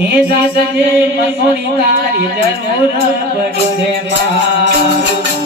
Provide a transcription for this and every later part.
એ જાજે મસોણી તારી જરૂર પડી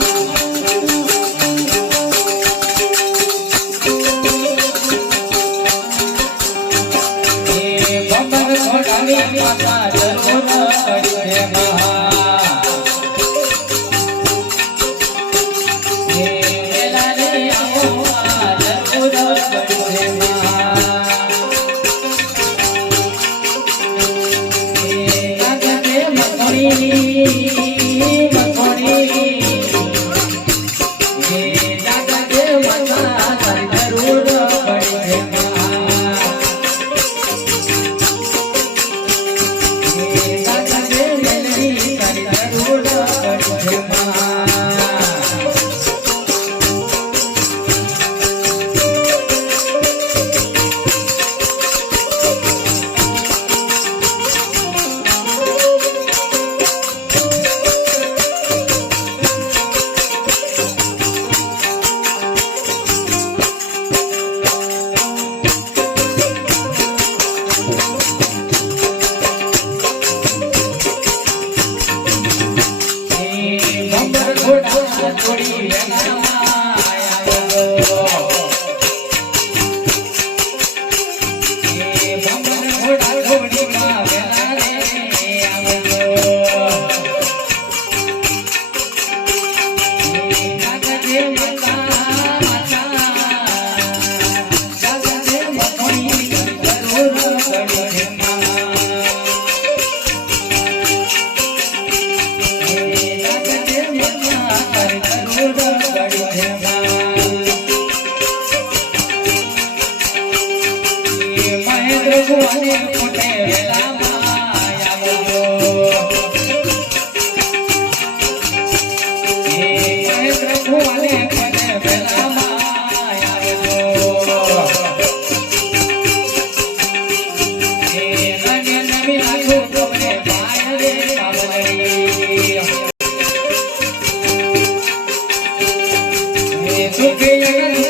Porque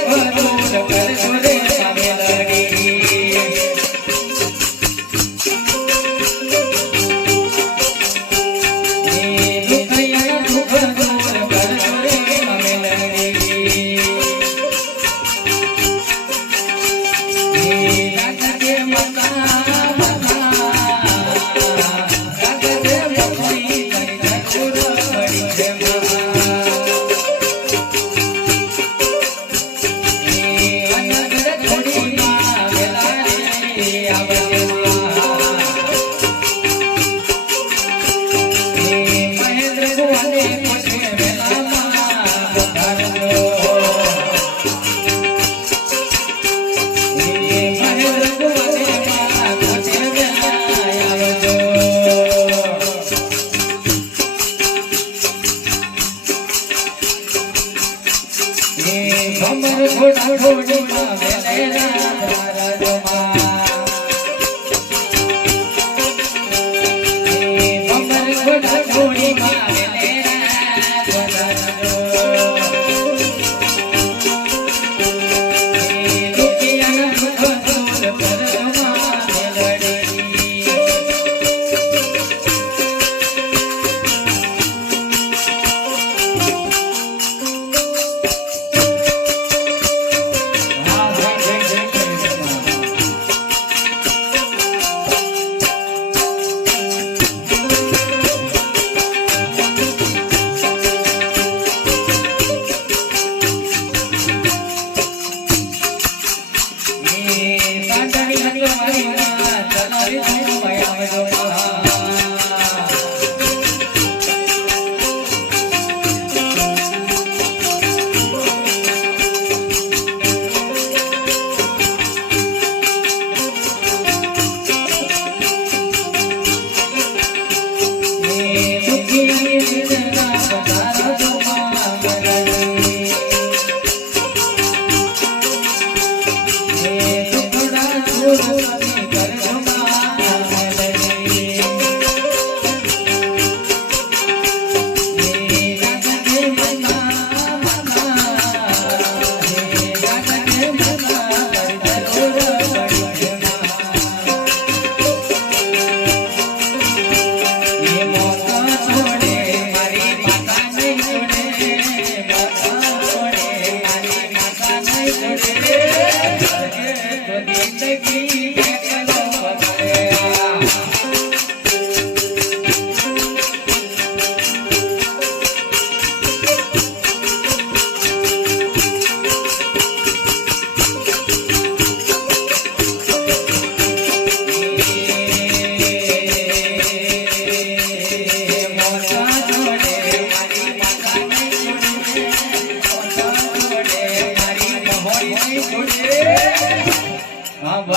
અમર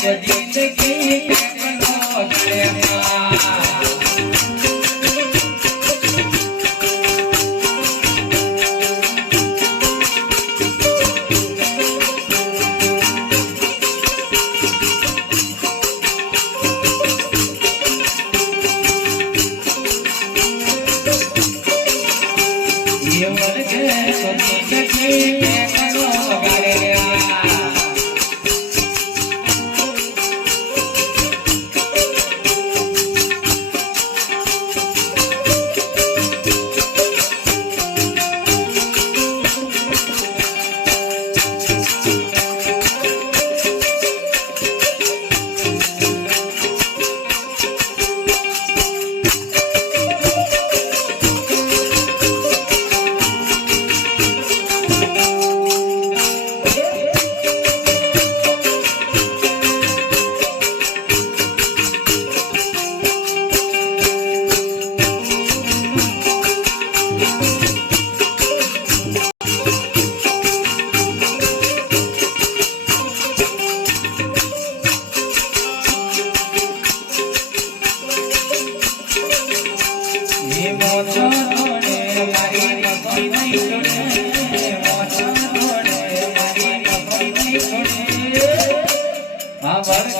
કે જિંદગી મારી